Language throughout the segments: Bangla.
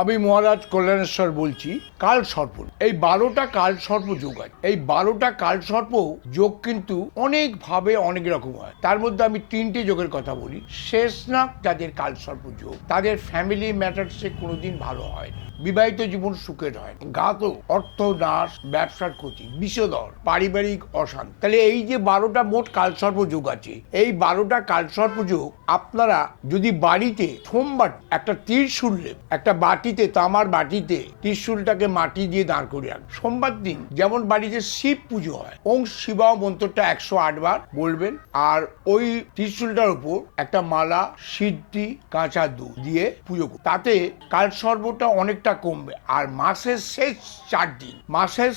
আমি মহারাজ কল্যাণেশ্বর বলছি। কালসর্প, এই 12টা কালসর্প যোগ আছে। এই 12টা কালসর্প যোগ কিন্তু অনেক ভাবে অনেক রকম হয়। তার মধ্যে আমি 3টে যোগের কথা বলি। শেষনাগ যাদের কালসর্প যোগ, তাদের ফ্যামিলি ম্যাটার্সে কোনোদিন ভালো হয় না, বিবাহিত জীবন সুখের হয়, ঘাত, অর্থ নাশ, ব্যবসার ক্ষতি, বিষধর, পারিবারিক অশান্তি। তাহলে এই যে 12টা মোট কালসর্প যোগ আছে, এই 12টা কালসর্প যোগ আপনারা যদি বাড়িতে সোমবার একটা ত্রিশূল, একটা বাটিতে, তামার বাটিতে ত্রিশূলটাকে মাটি দিয়ে দাঁড় করে রাখবেন। সোমবার দিন যেমন বাড়িতে শিব পুজো হয়, ওং শিবাও মন্ত্রটা 108 বার বলবেন, আর ওই ত্রিশূলটার উপর একটা মালা, সিদ্ধি, কাঁচা দুধ দিয়ে পুজো করুন। তাতে কালসর্পটা অনেকটা কমবে। আর মাসের শেষ 4 দিন, 27,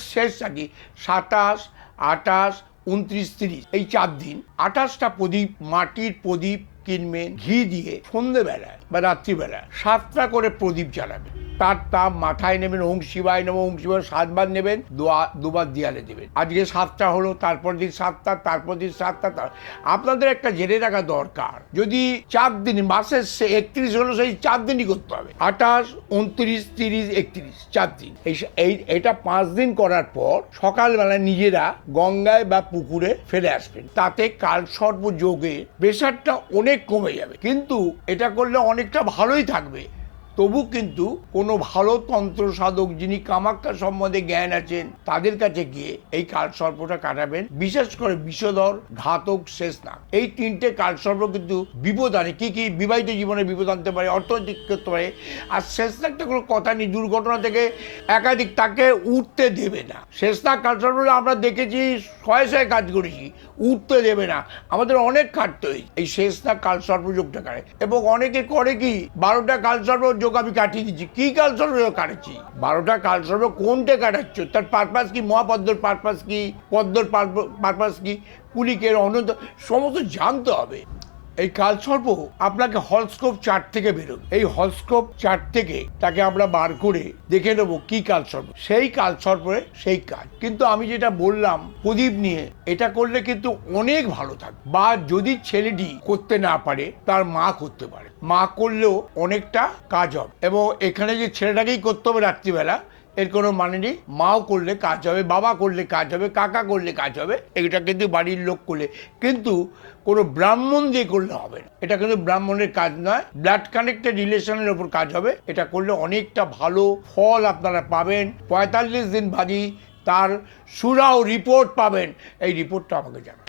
28, 29, 30, এই 4 দিন 28টা প্রদীপ, মাটির প্রদীপ কিনবেন, ঘি দিয়ে সন্ধ্যেবেলায় বা রাত্রিবেলায় 7টা করে প্রদীপ জ্বালাবেন। তার তাপ মাথায় নেবেন, ওং শিবায় নেব, ওং শিবায় 7 বার নেবেন, দুবার দিয়ালে দেবেন। আজকে 7টা হলো, তারপর দিন 7টা, তারপর দিন 7টা। আপনাদের একটা জেনে রাখা দরকার, যদি 4 দিন, মাসের 31 হলো, সেই 4 দিনই করতে হবে। 28, 29, 30, 31, 4 দিন। এটা 5 দিন করার পর সকালবেলা নিজেরা গঙ্গায় বা পুকুরে ফেলে আসবেন। তাতে কালসর্প যোগে প্রেশারটা অনেক কমে যাবে। কিন্তু এটা করলে অনেকটা ভালোই থাকবে। তবু কিন্তু কোনো ভালো তন্ত্র সাধক, যিনি কামাখ্যা সম্বন্ধে জ্ঞান আছেন, তাদের কাছে গিয়ে এই কালসর্পটা কাটাবেন। বিশেষ করে বিষধর, ঘাতক, শেষনাগ, এই 3টে কালসর্প কিন্তু বিপদ আনে। কি কি? বিবাহিত জীবনে বিপদ আনতে পারে, অর্থনৈতিক করতে পারে। আর শেষনাগটা কোনো কথা নেই, দুর্ঘটনা থেকে একাধিক, তাকে উঠতে দেবে না। শেষনাগ কালসর্প আমরা দেখেছি, শয়ে কাজ করেছি, উঠতে দেবে না। আমাদের অনেক খাটতে হয়েছে এই শেষনাগ কালসর্প যোগটা কাটে। এবং অনেকে করে কি, 12টা কালসর্প যোগ আমি কাটিয়ে দিচ্ছি। কি কালসর্প কাটাচ্ছি? 12টা কালসর্প কোনটা কাটাচ্ছ, তার পারপাস কি? মহাপদ্মর পারপাস কি, পদ্মর পারপাস কি, কুলিকের, অনন্ত, সমস্ত জানতে হবে। এই কালসর্প আপনাকে হলস্কোপ চার্ট থেকে বেরোবে। এই হলস্কোপ চার্ট থেকে তাকে আমরা বার করে দেখে নেবো কি কালসর্প, সেই কালসর্পে সেই কাজ। কিন্তু আমি যেটা বললাম প্রদীপ নিয়ে, এটা করলে কিন্তু অনেক ভালো থাকে। বা যদি ছেলেটি করতে না পারে, তার মা করতে পারে, মা করলেও অনেকটা কাজ হবে। এবং এখানে যে ছেলেটাকেই করতে হবে রাত্রিবেলা, এর কোনো মানে নেই। মাও করলে কাজ হবে, বাবা করলে কাজ হবে, কাকা করলে কাজ হবে। এটা কিন্তু বাড়ির লোক করলে, কিন্তু কোনো ব্রাহ্মণ দিয়ে করলে হবে না। এটা কিন্তু ব্রাহ্মণের কাজ নয়, ব্লাড কানেক্টেড রিলেশনের ওপর কাজ হবে। এটা করলে অনেকটা ভালো ফল আপনারা পাবেন। 45 দিন বাদই তার সুরাও রিপোর্ট পাবেন। এই রিপোর্টটা আমাকে জানান।